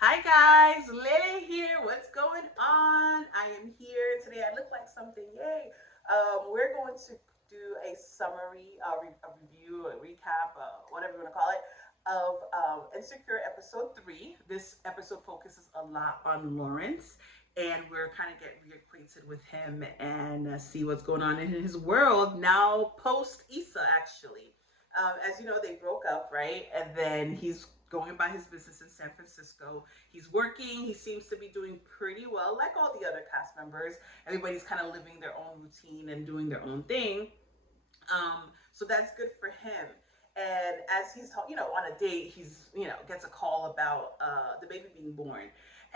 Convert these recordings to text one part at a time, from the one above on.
Hi guys, Lele here. What's going on? I am here today. I look like something. Yay! We're going to do a summary, a review, a recap, whatever you want to call it, of Insecure episode 3. This episode focuses a lot on Lawrence, and we're kind of get reacquainted with him and see what's going on in his world now post Issa actually. As you know, they broke up, right? And then he's going by his business in San Francisco. He's working. He seems to be doing pretty well, like all the other cast members. Everybody's kind of living their own routine and doing their own thing. So that's good for him. And as he's, on a date, he's, gets a call about the baby being born.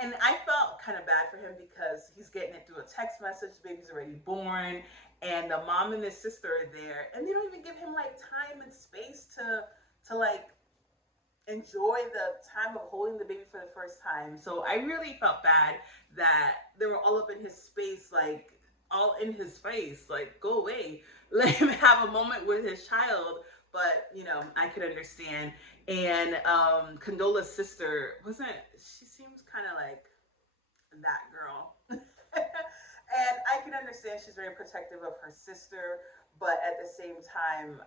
And I felt kind of bad for him because he's getting it through a text message. The baby's already born, and the mom and the sister are there, and they don't even give him like time and space to like enjoy the time of holding the baby for the first time. So I really felt bad that they were all up in his space, like all in his face, like go away, let him have a moment with his child. But I could understand. And Condola's sister wasn't. She seems kind of like that girl. And I can understand she's very protective of her sister, but at the same time,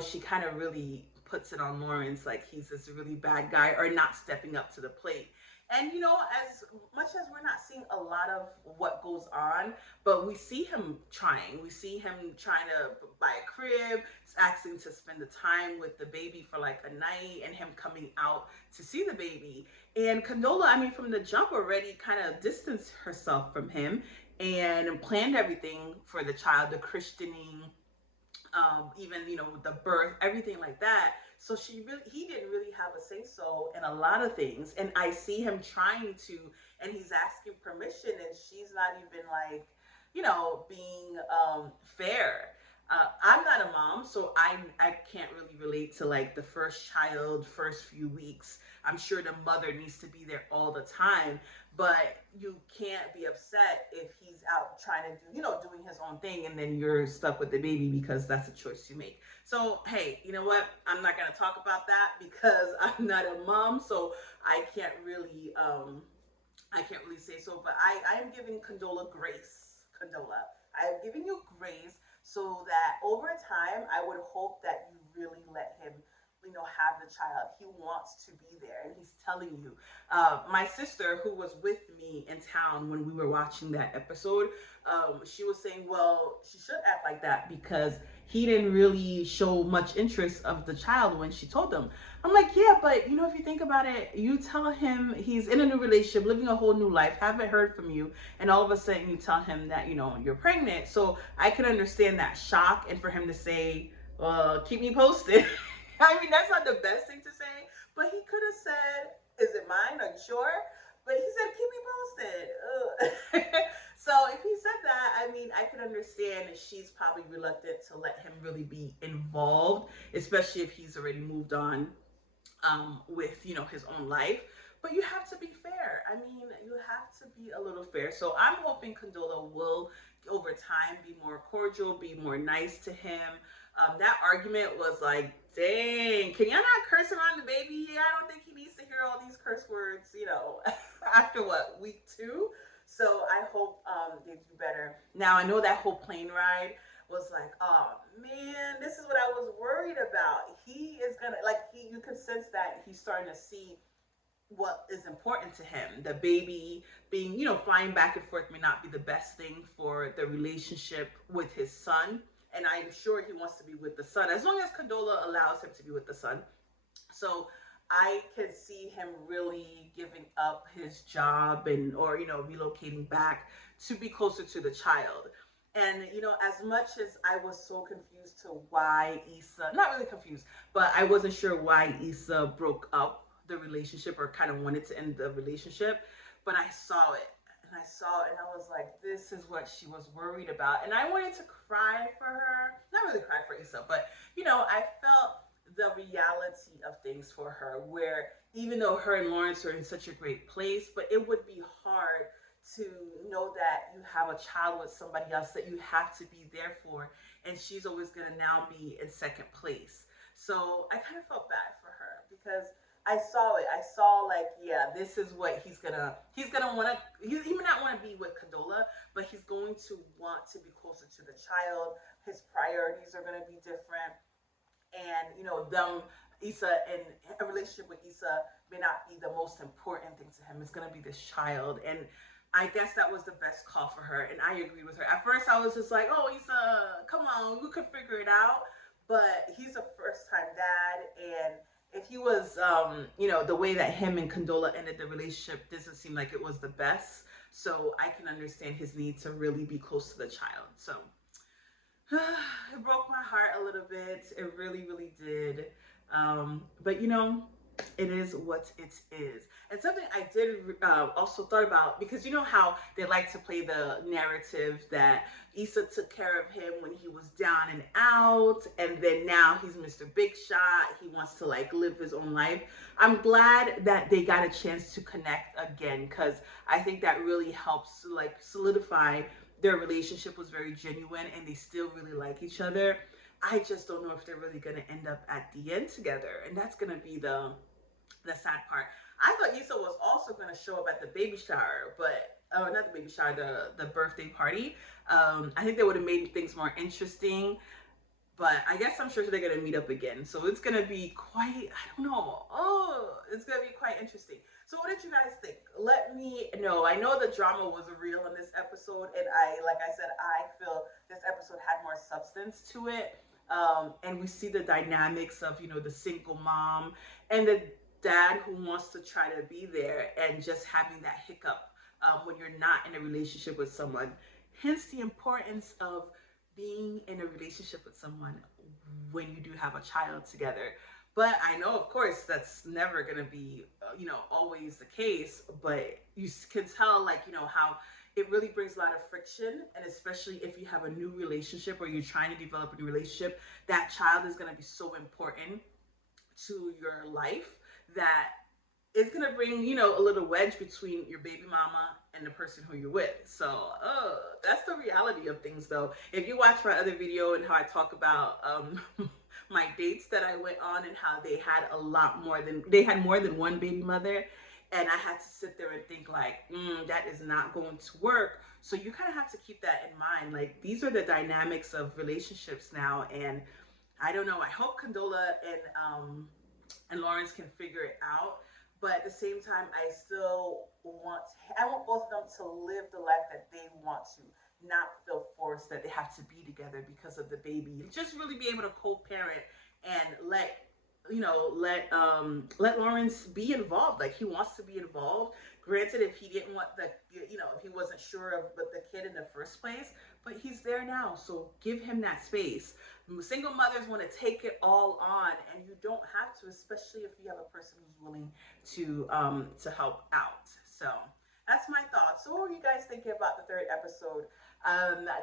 she kind of really puts it on Lawrence like he's this really bad guy or not stepping up to the plate. And as much as we're not seeing a lot of what goes on, but we see him trying. We see him trying to buy a crib, asking to spend the time with the baby for like a night, and him coming out to see the baby. And Condola, I mean, from the jump already kind of distanced herself from him and planned everything for the child, the christening, even the birth, everything like that. So he didn't really have a say so in a lot of things, and I see him trying to, and he's asking permission, and she's not even like, being fair. I'm not a mom, so I can't really relate to like the first child, first few weeks. I'm sure the mother needs to be there all the time, but you can't be upset if he's out trying to do, doing his own thing, and then you're stuck with the baby because that's a choice you make. So hey, you know what? I'm not gonna talk about that because I'm not a mom, so I can't really I can't really say so. But I am giving Condola grace. Condola, I am giving you grace so that over time I would hope that you really let him have the child. He wants to be there, and he's telling you. My sister, who was with me in town when we were watching that episode, she was saying, well, she should act like that because he didn't really show much interest of the child when she told him. I'm like, yeah, but if you think about it, you tell him he's in a new relationship, living a whole new life, haven't heard from you, and all of a sudden you tell him that you're pregnant. So I can understand that shock, and for him to say, keep me posted. I mean, that's not the best thing to say, but he could have said, is it mine? Are you sure? But he said, keep me posted. So if he said that, I mean, I could understand that she's probably reluctant to let him really be involved, especially if he's already moved on with his own life. But you have to be fair. I mean, you have to be a little fair. So I'm hoping Condola will over time be more cordial, be more nice to him. That argument was like, dang, can y'all not curse around the baby? I don't think he needs to hear all these curse words, after what, week 2? So I hope they do better. Now I know that whole plane ride was like, oh man, this is what I was worried about. He is gonna like you can sense that he's starting to see what is important to him. The baby being, flying back and forth may not be the best thing for the relationship with his son. And I'm sure he wants to be with the son as long as Condola allows him to be with the son. So I could see him really giving up his job and or relocating back to be closer to the child. And as much as I was so confused to why Issa, not really confused, but I wasn't sure why Issa broke up the relationship or kind of wanted to end the relationship, but I saw it. And I saw it and I was like, this is what she was worried about. And I wanted to cry for her. Not really cry for Issa, but I felt the reality of things for her, where even though her and Lawrence are in such a great place, but it would be hard to know that you have a child with somebody else that you have to be there for, and she's always going to now be in second place. So I kind of felt bad for her because I saw it. I saw like, yeah, this is what he's gonna want to, he may not want to be with Condola, but he's going to want to be closer to the child. His priorities are going to be different. And, you know, Issa, and a relationship with Issa may not be the most important thing to him. It's going to be this child. And I guess that was the best call for her. And I agree with her. At first, I was just like, oh, Issa, come on, you could figure it out. But he's a first time dad. And if he was, you know, the way that him and Condola ended the relationship doesn't seem like it was the best. So I can understand his need to really be close to the child. So it broke my heart a little bit. It really, really did. But you know, it is what it is. And something I did also thought about, because you know how they like to play the narrative that Issa took care of him when he was down and out, and then now he's Mr. Big Shot. He wants to like live his own life. I'm glad that they got a chance to connect again, because I think that really helps like solidify their relationship was very genuine and they still really like each other. I just don't know if they're really going to end up at the end together, and that's going to be the sad part. I thought Issa was also going to show up at the baby shower, but not the baby shower, the birthday party. I think that would have made things more interesting. But I guess I'm sure they're gonna meet up again. So it's gonna be quite, I don't know. Oh, it's gonna be quite interesting. So what did you guys think? Let me know. I know the drama was real in this episode, and like I said, I feel this episode had more substance to it. And we see the dynamics of, you know, the single mom and the dad who wants to try to be there, and just having that hiccup when you're not in a relationship with someone. Hence the importance of being in a relationship with someone when you do have a child together. But I know, of course, that's never going to be, you know, always the case. But you can tell, like, you know, how it really brings a lot of friction. And especially if you have a new relationship or you're trying to develop a new relationship, that child is going to be so important to your life that it's gonna bring, you know, a little wedge between your baby mama and the person who you're with. So that's the reality of things, though. If you watch my other video and how I talk about my dates that I went on and how they had more than one baby mother, and I had to sit there and think like, that is not going to work. So you kind of have to keep that in mind. Like, these are the dynamics of relationships now, and I don't know. I hope Condola and Lawrence can figure it out. But at the same time, I want both of them to live the life that they want to, not feel forced that they have to be together because of the baby. Just really be able to co-parent and let Lawrence be involved. Like, he wants to be involved. Granted, if he didn't want if he wasn't sure of the kid in the first place, but he's there now, so give him that space. Single mothers want to take it all on, and you don't have to, especially if you have a person who's willing to help out. So that's my thoughts. So what were you guys thinking about the third episode?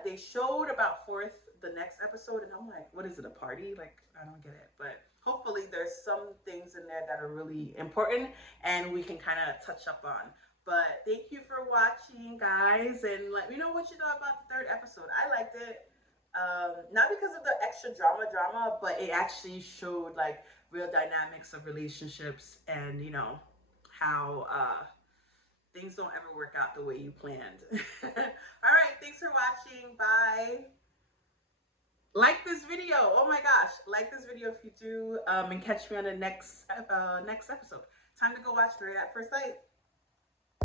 They showed about the next episode, and I'm like, what is it, a party? Like, I don't get it. But hopefully there's some things in there that are really important and we can kind of touch up on. But thank you for watching, guys, and let me know what you thought about the third episode. I liked it. Not because of the extra drama, but it actually showed like real dynamics of relationships, and you know how things don't ever work out the way you planned. All right, thanks for watching. Bye. Like this video. Oh my gosh, like this video if you do, and catch me on the next episode. Time to go watch Married at First Sight.